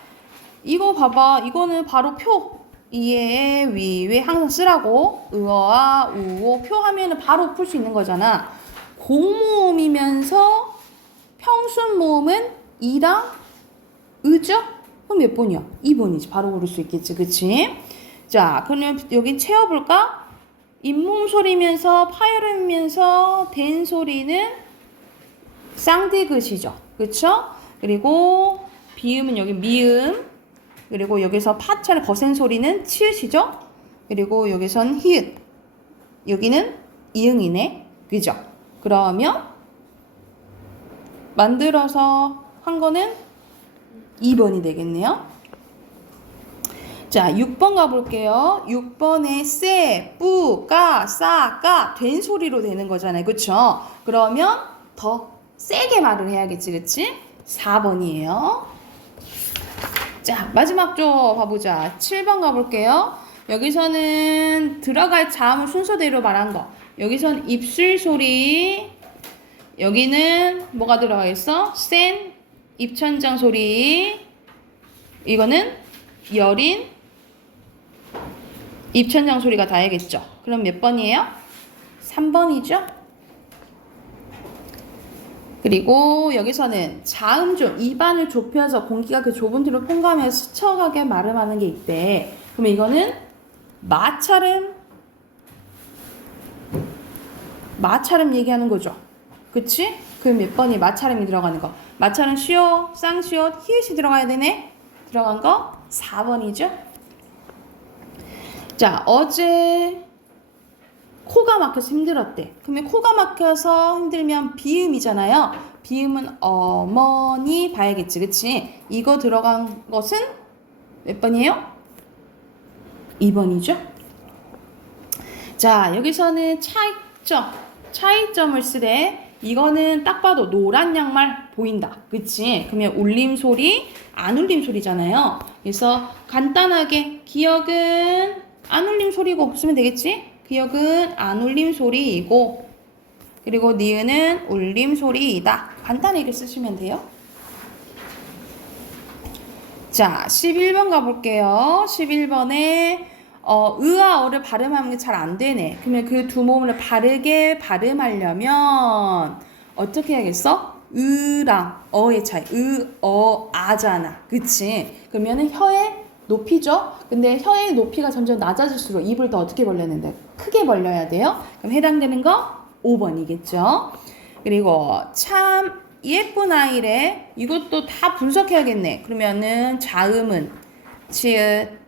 이거 봐봐. 이거는 바로 표. 이에, 위에 항상 쓰라고. 의어와 우어 표 하면은 바로 풀 수 있는 거잖아. 고모음이면서 평순 모음은 이랑 의죠? 그럼 몇 번이야? 2번이지. 바로 고를 수 있겠지. 그치? 자, 그러면 여기 채워볼까? 잇몸 소리면서 파열음이면서 된 소리는 쌍디귿이죠. 그쵸? 그리고 비음은 여기 미음. 그리고 여기서 파철 거센 소리는 치읓이죠. 그리고 여기선 히읗. 여기는 이응이네. 그죠? 그러면 만들어서 한 거는 2번이 되겠네요. 자, 6번 가볼게요. 6번에 세, 뿌, 까, 싸, 까 된 소리로 되는 거잖아요. 그쵸? 그러면 더 세게 말을 해야겠지. 그치? 4번이에요. 자, 마지막 조 봐보자. 7번 가볼게요. 여기서는 들어갈 자음을 순서대로 말한 거. 여기선 입술 소리. 여기는 뭐가 들어가겠어? 센 입천장 소리. 이거는 여린 입천장 소리가 닿아야겠죠. 그럼 몇 번이에요? 3번이죠. 그리고 여기서는 자음조, 입안을 좁혀서 공기가 그 좁은 뒤로 통과하며 스쳐가게 발음하는 게 있대. 그러면 이거는 마찰음 얘기하는 거죠. 그치? 그럼 몇 번이 마찰음이 들어가는 거? 마찰은 시옷, 쌍시옷, 히읗이 들어가야 되네? 들어간 거 4번이죠. 자, 어제 코가 막혀서 힘들었대. 그러면 코가 막혀서 힘들면 비음이잖아요. 비음은 어머니 봐야겠지. 그치? 이거 들어간 것은 몇 번이에요? 2번이죠. 자, 여기서는 차이점을 쓰래. 이거는 딱 봐도 노란 양말 보인다. 그치? 그러면 울림 소리, 안 울림 소리잖아요. 그래서 간단하게 기억은 안 울림 소리고 쓰면 되겠지? 기억은 안 울림 소리이고 그리고 니은은 울림 소리이다. 간단하게 쓰시면 돼요. 자, 11번 가볼게요. 11번에 의와 어를 발음하는 게 잘 안 되네. 그러면 그 두 모음을 바르게 발음하려면 어떻게 해야겠어? 의랑 어의 차이. 아잖아. 그치? 그러면은 혀의 높이죠? 근데 혀의 높이가 점점 낮아질수록 입을 더 어떻게 벌렸는데? 크게 벌려야 돼요. 그럼 해당되는 거 5번이겠죠? 그리고 참 예쁜 아이래. 이것도 다 분석해야겠네. 그러면은 자음은 치읓,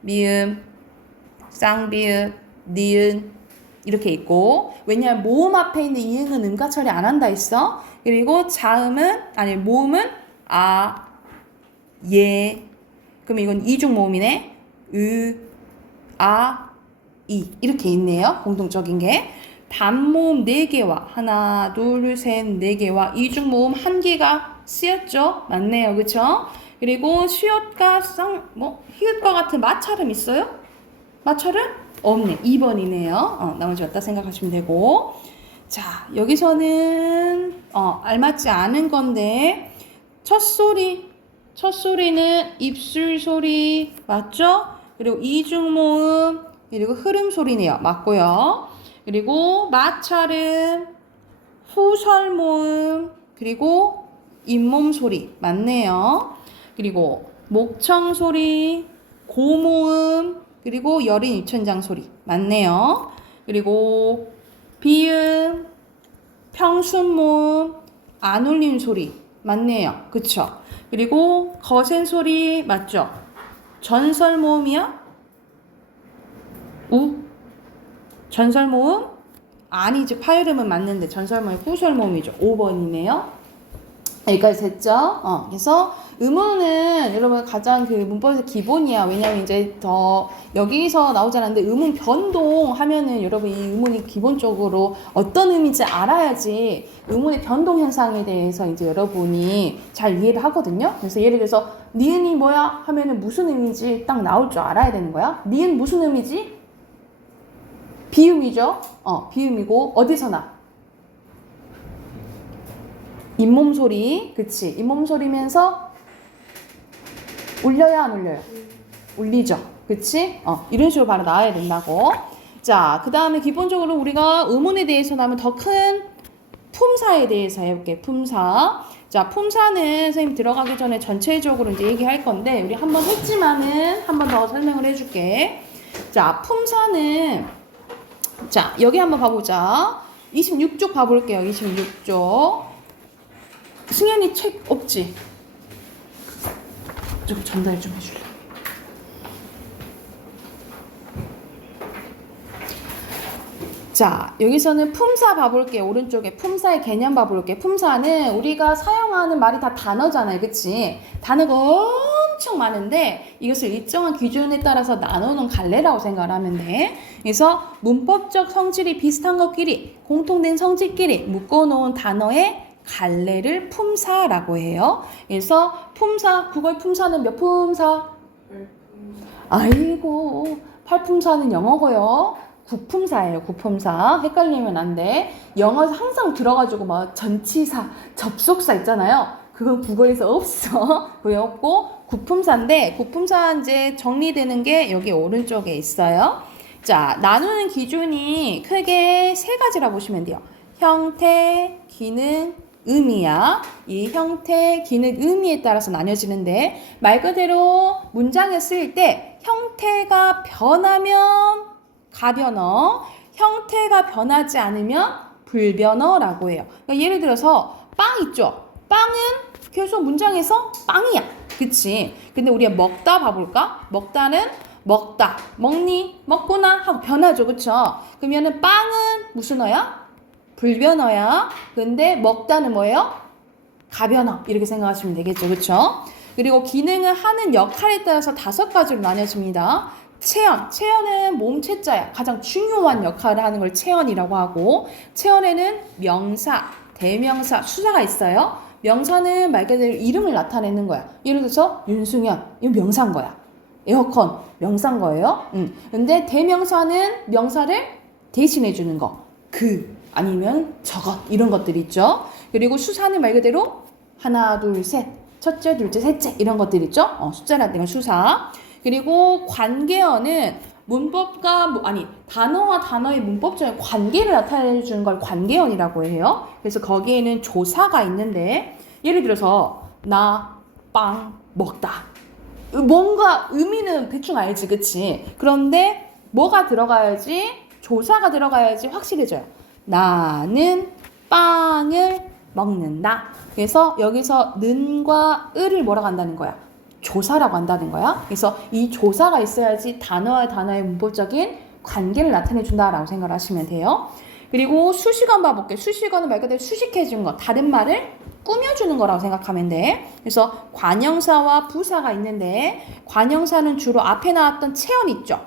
미음, 쌍비읍, 니은 이렇게 있고 왜냐하면 모음 앞에 있는 이응은 음가 처리 안 한다 했어. 그리고 모음은 아, 예. 그럼 이건 이중 모음이네. 아, 이 이렇게 있네요. 공통적인 게. 단모음 4개와 하나, 둘, 셋, 4개와 이중 모음 1개가 쓰였죠. 맞네요. 그쵸? 그리고 시옷과 히읗과 같은 마찰음 있어요? 마찰은 없네. 2번이네요. 나머지 맞다 생각하시면 되고. 자, 여기서는 알맞지 않은 건데 첫 소리는 입술 소리 맞죠? 그리고 이중 모음 그리고 흐름 소리네요. 맞고요. 그리고 마찰음, 후설 모음 그리고 잇몸 소리 맞네요. 그리고 목청 소리 고모음, 그리고 여린 입천장 소리. 맞네요. 그리고 비음, 평순모음, 안 울림 소리. 맞네요. 그쵸? 그리고 거센 소리. 맞죠? 전설모음이야? 우? 전설모음? 아니지. 파열음은 맞는데 전설모음이 후설모음이죠. 5번이네요. 여기까지 됐죠? 그래서 음운은 여러분 가장 그 문법에서 기본이야. 왜냐면 이제 더 여기서 나오지 않았는데 음운 변동 하면은 여러분 이 음운이 기본적으로 어떤 의미인지 알아야지 음운의 변동 현상에 대해서 이제 여러분이 잘 이해를 하거든요. 그래서 예를 들어서 니은이 뭐야 하면은 무슨 의미인지 딱 나올 줄 알아야 되는 거야. 니은 무슨 의미지? 비음이죠. 비음이고 어디서 나? 잇몸 소리, 그치? 잇몸 소리면서 울려야 안 울려요? 울리죠, 그치? 이런 식으로 바로 나와야 된다고. 자, 그 다음에 기본적으로 우리가 음운에 대해서 나면 더 큰 품사에 대해서 해볼게. 품사. 자, 품사는 선생님 들어가기 전에 전체적으로 이제 얘기할 건데 우리 한번 했지만은 한 번 더 설명을 해줄게. 자, 품사는 자 여기 한번 봐보자. 26쪽 봐볼게요. 26쪽. 승현이 책 없지? 좀 전달 좀 해줄래? 자, 여기서는 품사 봐볼게요. 오른쪽에 품사의 개념 봐볼게요. 품사는 우리가 사용하는 말이 다 단어잖아요. 그치? 단어가 엄청 많은데 이것을 일정한 기준에 따라서 나누는 갈래라고 생각을 하면 돼. 그래서 문법적 성질이 비슷한 것끼리 공통된 성질끼리 묶어놓은 단어의 갈래를 품사라고 해요. 그래서 품사, 국어의 품사는 몇 품사? 아이고, 8품사는 영어고요. 9품사예요. 9품사. 헷갈리면 안 돼. 영어에서 항상 들어가지고 막 전치사, 접속사 있잖아요. 그건 국어에서 없어. 그게 없고 9품사인데 9품사 이제 정리되는 게 여기 오른쪽에 있어요. 자, 나누는 기준이 크게 세 가지라 보시면 돼요. 형태, 기능, 의미야. 이 형태, 기능, 의미에 따라서 나뉘어지는데 말 그대로 문장을 쓸 때 형태가 변하면 가변어, 형태가 변하지 않으면 불변어라고 해요. 그러니까 예를 들어서 빵 있죠? 빵은 계속 문장에서 빵이야. 그치? 근데 우리가 먹다 봐볼까? 먹다는 먹다, 먹니, 먹구나 하고 변하죠. 그쵸? 그러면은 빵은 무슨 어야? 불변어야. 근데 먹다는 뭐예요? 가변어. 이렇게 생각하시면 되겠죠. 그쵸? 그리고 기능은 하는 역할에 따라서 5가지로 나뉘어집니다. 체언. 체언은 몸체자야. 가장 중요한 역할을 하는 걸 체언이라고 하고, 체언에는 명사, 대명사, 수사가 있어요. 명사는 말 그대로 이름을 나타내는 거야. 예를 들어서 윤승현, 이거 명사인 거야. 에어컨, 명사인 거예요. 근데 대명사는 명사를 대신해 주는 거. 그, 아니면 저것, 이런 것들 있죠. 그리고 수사는 말 그대로 하나, 둘, 셋, 첫째, 둘째, 셋째, 이런 것들 있죠. 숫자라는 건 수사. 그리고 관계어는 문법과 단어와 단어의 문법적인 관계를 나타내 주는 걸 관계어이라고 해요. 그래서 거기에는 조사가 있는데 예를 들어서 나 빵 먹다. 뭔가 의미는 대충 알지, 그치? 그런데 뭐가 들어가야지, 조사가 들어가야지 확실해져요. 나는 빵을 먹는다. 그래서 여기서 는과 을을 뭐라고 한다는 거야? 조사라고 한다는 거야. 그래서 이 조사가 있어야지 단어와 단어의 문법적인 관계를 나타내 준다라고 생각을 하시면 돼요. 그리고 수식어 봐볼게요. 수식어는 말 그대로 수식해 준 거, 다른 말을 꾸며주는 거라고 생각하면 돼. 그래서 관형사와 부사가 있는데 관형사는 주로 앞에 나왔던 체언 있죠.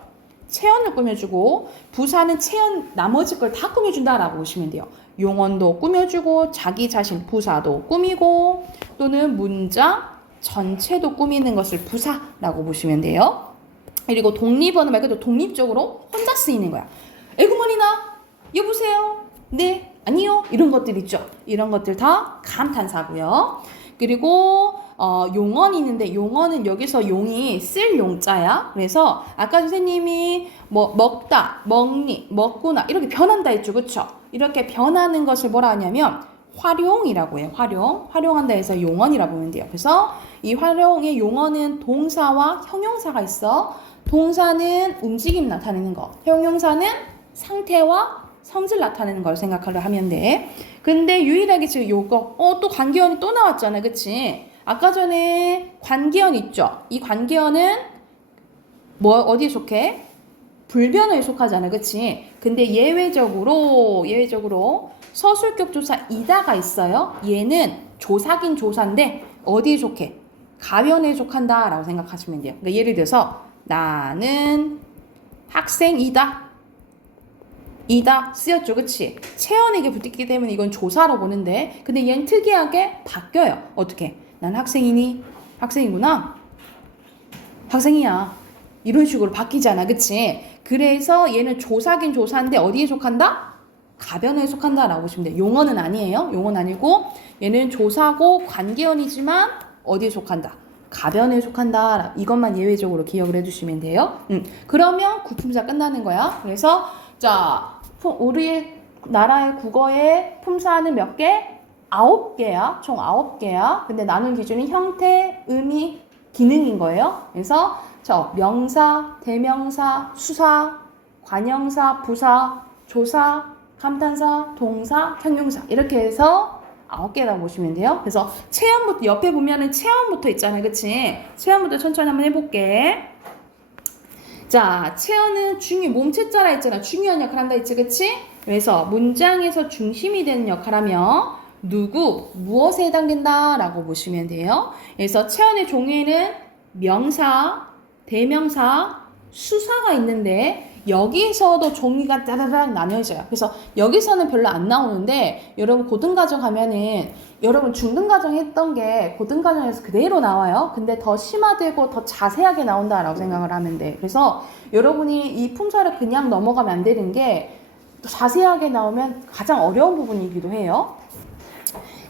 체언을 꾸며주고 부사는 체언 나머지 걸 다 꾸며준다라고 보시면 돼요. 용언도 꾸며주고 자기 자신 부사도 꾸미고 또는 문장 전체도 꾸미는 것을 부사라고 보시면 돼요. 그리고 독립어는 말 그대로 독립적으로 혼자 쓰이는 거야. 에구머니나 여보세요? 네? 아니요? 이런 것들 있죠. 이런 것들 다 감탄사고요. 그리고 용언이 있는데 용언은 여기서 용이 쓸 용자야. 그래서 아까 선생님이 뭐 먹다, 먹니, 먹구나 이렇게 변한다 했죠. 그쵸? 이렇게 변하는 것을 뭐라 하냐면 활용이라고 해요. 활용한다 해서 용언이라 보면 돼요. 그래서 이 활용의 용언은 동사와 형용사가 있어. 동사는 움직임 나타내는 거, 형용사는 상태와 성질 나타내는 걸 생각하려 하면 돼. 근데 유일하게 지금 요거 또 관계어이 또 나왔잖아, 그치? 아까 전에 관계어 있죠? 이 관계어는 어디에 속해? 불변어에 속하잖아, 그치? 근데 예외적으로 서술격 조사 이다가 있어요. 얘는 조사긴 조사인데 어디에 속해? 가변에 속한다 라고 생각하시면 돼요. 그러니까 예를 들어서 나는 학생이다 쓰였죠, 그치? 체언에게 붙기 때문에 이건 조사로 보는데, 근데 얘는 특이하게 바뀌어요. 어떻게? 난 학생이니? 학생이구나? 학생이야. 이런 식으로 바뀌잖아, 그치? 그래서 얘는 조사긴 조사인데 어디에 속한다? 가변에 속한다 라고 보시면 돼요. 용어는 아니에요. 용어는 아니고 얘는 조사고 관계어이지만 어디에 속한다? 가변에 속한다. 이것만 예외적으로 기억을 해주시면 돼요. 그러면 구품사 끝나는 거야. 그래서 자, 우리 나라의 국어의 품사는 몇 개? 9개야. 총 9개야. 근데 나눈 기준이 형태, 의미, 기능인 거예요. 그래서 명사, 대명사, 수사, 관형사, 부사, 조사, 감탄사, 동사, 형용사 이렇게 해서 9개라고 보시면 돼요. 그래서 체험부터 옆에 보면은 체험부터 있잖아요, 그치? 체험부터 천천히 한번 해볼게. 자, 체험은 몸체자라 했잖아. 중요한 역할 한다 했지, 그치? 그래서 문장에서 중심이 되는 역할하면 누구, 무엇에 해당된다 라고 보시면 돼요. 그래서 체험의 종류에는 명사, 대명사, 수사가 있는데 여기서도 종류가 따다닥 나뉘어져요. 그래서 여기서는 별로 안 나오는데 여러분 고등과정 하면은 여러분 중등과정 했던 게 고등과정에서 그대로 나와요. 근데 더 심화되고 더 자세하게 나온다라고 생각을 하면 돼. 그래서 여러분이 이 품사를 그냥 넘어가면 안 되는 게 자세하게 나오면 가장 어려운 부분이기도 해요.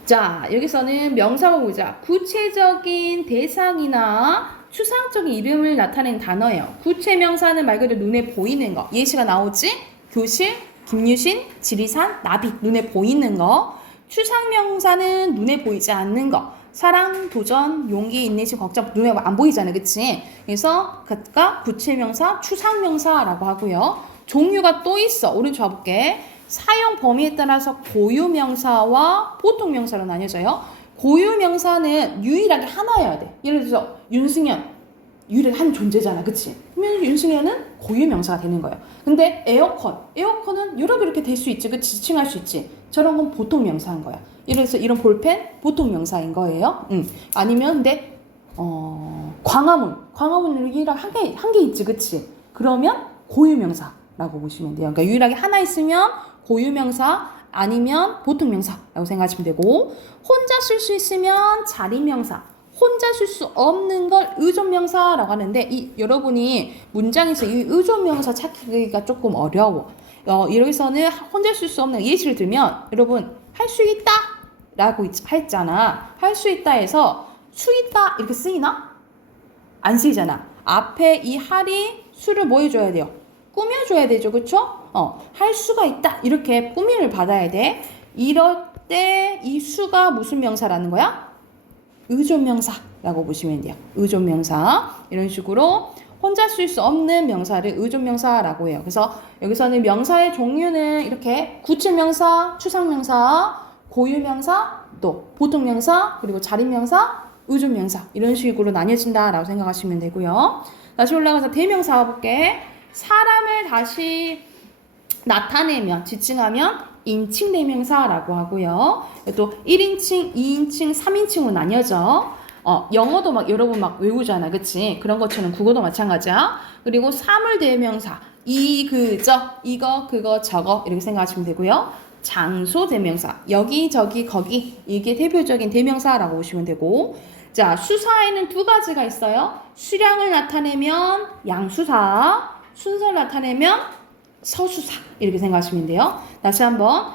자, 여기서는 명사를 보자. 구체적인 대상이나 추상적인 이름을 나타낸 단어예요. 구체명사는 말 그대로 눈에 보이는 거. 예시가 나오지? 교실, 김유신, 지리산, 나비. 눈에 보이는 거. 추상명사는 눈에 보이지 않는 거. 사랑, 도전, 용기, 인내심, 걱정. 눈에 안 보이잖아요. 그치? 그래서 각각 구체명사, 추상명사라고 하고요. 종류가 또 있어. 오른쪽 봐볼게. 사용 범위에 따라서 고유명사와 보통명사로 나뉘어져요. 고유명사는 유일하게 하나여야 돼. 예를 들어서 윤승현, 유일하게 한 존재잖아, 그치? 그러면 윤승현은 고유명사가 되는 거예요. 근데 에어컨은 여러 개 이렇게 될 수 있지, 그치? 지칭할 수 있지. 저런 건 보통명사인 거야. 예를 들어서 이런 볼펜, 보통명사인 거예요. 아니면 근데 광화문은 유일하게 한 개 있지, 그치? 그러면 고유명사라고 보시면 돼요. 그러니까 유일하게 하나 있으면 고유명사, 아니면 보통명사라고 생각하시면 되고, 혼자 쓸 수 있으면 자리명사, 혼자 쓸 수 없는 걸 의존명사라고 하는데, 여러분이 문장에서 이 의존명사 찾기가 조금 어려워. 여기서는 혼자 쓸 수 없는 예시를 들면, 여러분 할 수 있다 라고 했잖아. 할 수 있다 해서 수 있다 이렇게 쓰이나? 안 쓰이잖아. 앞에 이 할이 수를 뭐 해줘야 돼요? 꾸며줘야 되죠, 그쵸? 할 수가 있다 이렇게 꾸밈을 받아야 돼. 이럴 때 이 수가 무슨 명사라는 거야? 의존명사라고 보시면 돼요. 의존명사. 이런 식으로 혼자 쓸 수 없는 명사를 의존명사라고 해요. 그래서 여기서는 명사의 종류는 이렇게 구체명사, 추상명사, 고유명사, 또 보통명사, 그리고 자리명사, 의존명사 이런 식으로 나뉘어진다라고 생각하시면 되고요. 다시 올라가서 대명사 볼게. 사람을 다시 나타내면, 지칭하면 인칭대명사라고 하고요. 또 1인칭, 2인칭, 3인칭으로 나뉘어져. 영어도 막 여러분 막 외우잖아, 그치? 그런 것처럼 국어도 마찬가지야. 그리고 사물대명사, 이거, 그거, 저거 이렇게 생각하시면 되고요. 장소대명사, 여기, 저기, 거기 이게 대표적인 대명사라고 보시면 되고, 자, 수사에는 두 가지가 있어요. 수량을 나타내면 양수사, 순서를 나타내면 서수사 이렇게 생각하시면 돼요. 다시 한번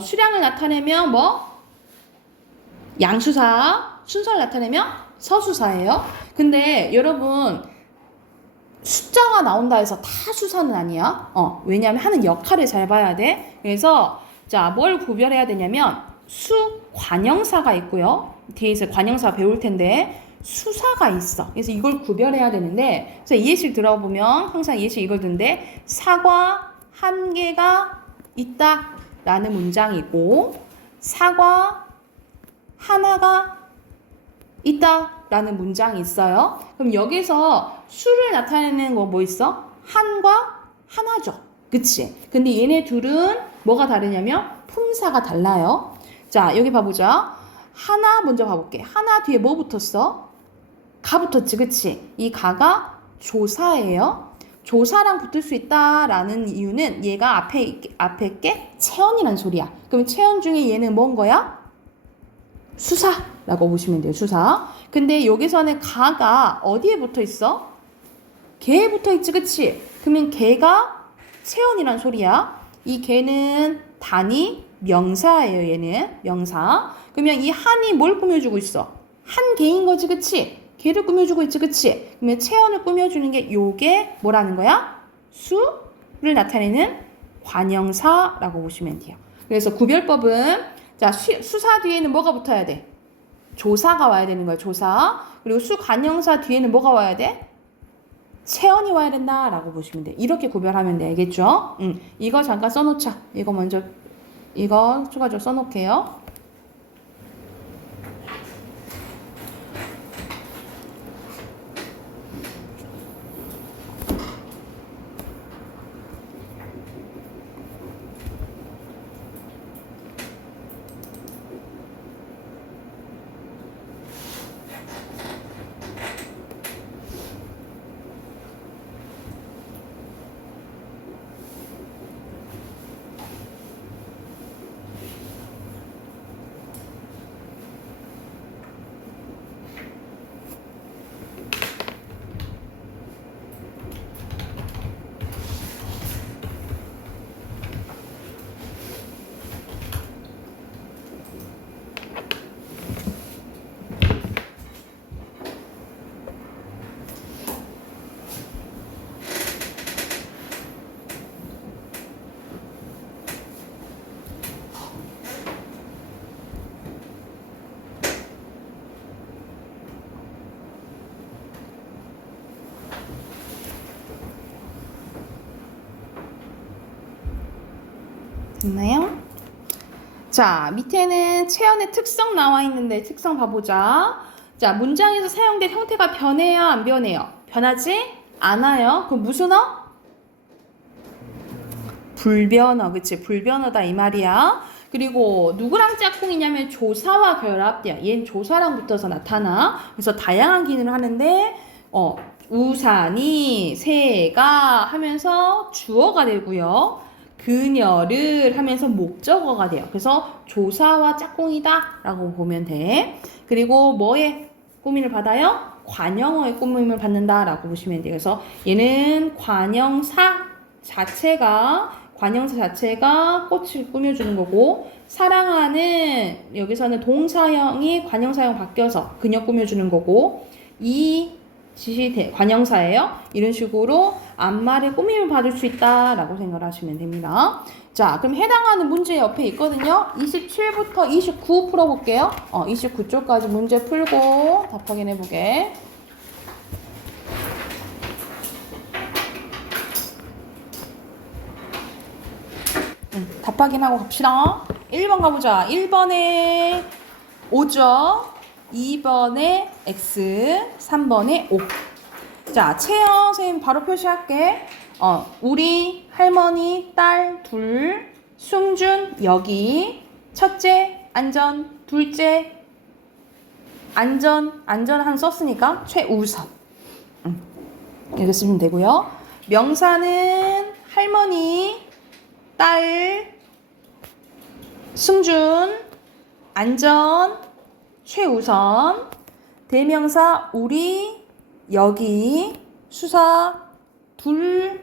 수량을 나타내면 양수사, 순서를 나타내면 서수사예요. 근데 여러분 숫자가 나온다 해서 다 수사는 아니야. 왜냐하면 하는 역할을 잘 봐야 돼. 그래서 자, 뭘 구별해야 되냐면 수 관형사가 있고요. 뒤에서 관형사 배울 텐데 수사가 있어. 그래서 이걸 구별해야 되는데, 그래서 예시 들어보면 항상 예시 이걸 듣는데 사과 한 개가 있다라는 문장이고 사과 하나가 있다라는 문장이 있어요. 그럼 여기서 수를 나타내는 거 뭐 있어? 한과 하나죠. 그치? 근데 얘네 둘은 뭐가 다르냐면 품사가 달라요. 자, 여기 봐보자. 하나 먼저 봐볼게. 하나 뒤에 뭐 붙었어? 가 붙었지, 그치? 이 가가 조사예요. 조사랑 붙을 수 있다라는 이유는 얘가 앞에 게 체언이란 소리야. 그럼 체언 중에 얘는 뭔 거야? 수사라고 보시면 돼요, 수사. 근데 여기서는 가가 어디에 붙어 있어? 개에 붙어 있지, 그치? 그러면 개가 체언이란 소리야. 이 개는 단위 명사예요, 얘는. 명사. 그러면 이 한이 뭘 꾸며주고 있어? 한 개인 거지, 그치? 개를 꾸며주고 있지, 그치? 그러면 체언을 꾸며주는 게 요게 뭐라는 거야? 수를 나타내는 관형사라고 보시면 돼요. 그래서 구별법은 자, 수사 뒤에는 뭐가 붙어야 돼? 조사가 와야 되는 거야, 조사. 그리고 수 관형사 뒤에는 뭐가 와야 돼? 체언이 와야 된다라고 보시면 돼. 이렇게 구별하면 돼, 알겠죠? 이거 잠깐 써놓자. 이거 먼저, 이거 추가적으로 써놓을게요. 됐나요? 자, 밑에는 체언의 특성 나와 있는데 특성 봐보자. 자, 문장에서 사용된 형태가 변해요, 안 변해요? 변하지 않아요. 그럼 무슨 어? 불변어, 그치? 불변어다 이 말이야. 그리고 누구랑 짝꿍이냐면 조사와 결합돼요. 얘는 조사랑 붙어서 나타나. 그래서 다양한 기능을 하는데 우산이 새가 하면서 주어가 되고요. 그녀를 하면서 목적어가 돼요. 그래서 조사와 짝꿍이다 라고 보면 돼. 그리고 뭐에 꾸밈을 받아요? 관형어의 꾸밈을 받는다 라고 보시면 돼요. 그래서 얘는 관형사 자체가 꽃을 꾸며주는 거고, 사랑하는 여기서는 동사형이 관형사형 바뀌어서 그녀 꾸며주는 거고, 이 지시 관형사예요. 이런 식으로 앞말에 꾸밈을 받을 수 있다라고 생각을 하시면 됩니다. 자, 그럼 해당하는 문제 옆에 있거든요. 27부터 29 풀어볼게요. 29쪽까지 문제 풀고 답 확인해보게. 답 확인하고 갑시다. 1번 가보자. 1번에 5죠. 2번에 X, 3번에 O. 자, 체험 선생님 바로 표시할게. 우리 할머니 딸 둘, 승준 여기, 첫째 안전, 둘째 안전 한 썼으니까 최우선. 이렇게 쓰면 되고요. 명사는 할머니, 딸, 승준, 안전, 최우선. 대명사 우리, 여기, 수사, 둘,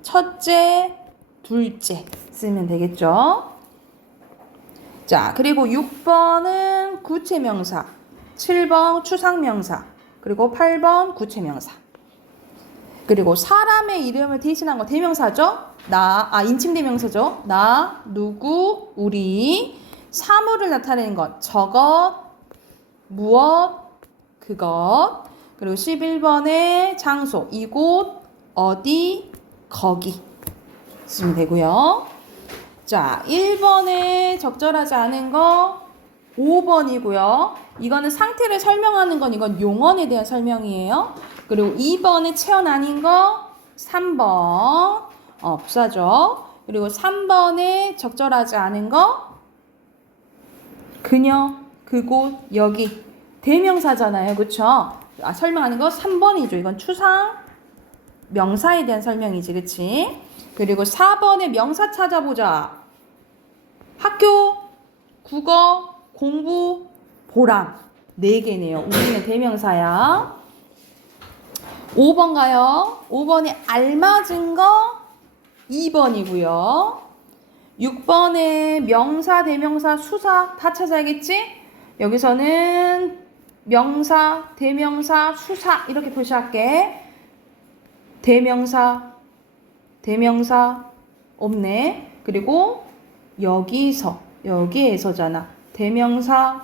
첫째, 둘째 쓰면 되겠죠. 자, 그리고 6번은 구체명사, 7번 추상명사, 그리고 8번 구체명사. 그리고 사람의 이름을 대신한 거 대명사죠. 인칭대명사죠. 나, 누구, 우리. 사물을 나타내는 것. 저것, 무엇, 그것. 그리고 11번에 장소. 이곳, 어디, 거기. 쓰면 되고요. 자, 1번에 적절하지 않은 거 5번이고요. 이거는 상태를 설명하는 건 이건 용언에 대한 설명이에요. 그리고 2번에 체언 아닌 거 3번 부사죠. 그리고 3번에 적절하지 않은 거 그녀, 그곳, 여기 대명사잖아요. 그쵸? 설명하는 거 3번이죠. 이건 추상 명사에 대한 설명이지. 그치? 그리고 4번에 명사 찾아보자. 학교, 국어, 공부, 보람. 4개네요. 우리는 대명사야. 5번 가요. 5번에 알맞은 거 2번이고요. 6번에 명사, 대명사, 수사 다 찾아야겠지? 여기서는 명사, 대명사, 수사 이렇게 표시할게. 대명사 없네. 그리고 여기에서잖아. 대명사,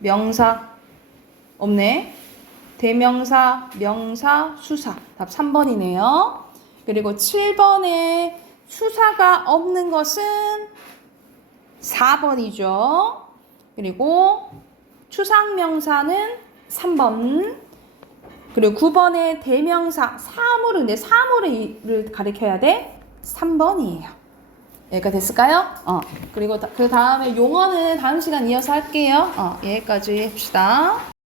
명사 없네. 대명사, 명사, 수사. 답 3번이네요. 그리고 7번에 수사가 없는 것은 4번이죠. 그리고 추상명사는 3번. 그리고 9번에 대명사, 사물을 가리켜야 돼? 3번이에요. 여기까지 됐을까요? 그리고 그 다음에 용어는 다음 시간 이어서 할게요. 여기까지 합시다.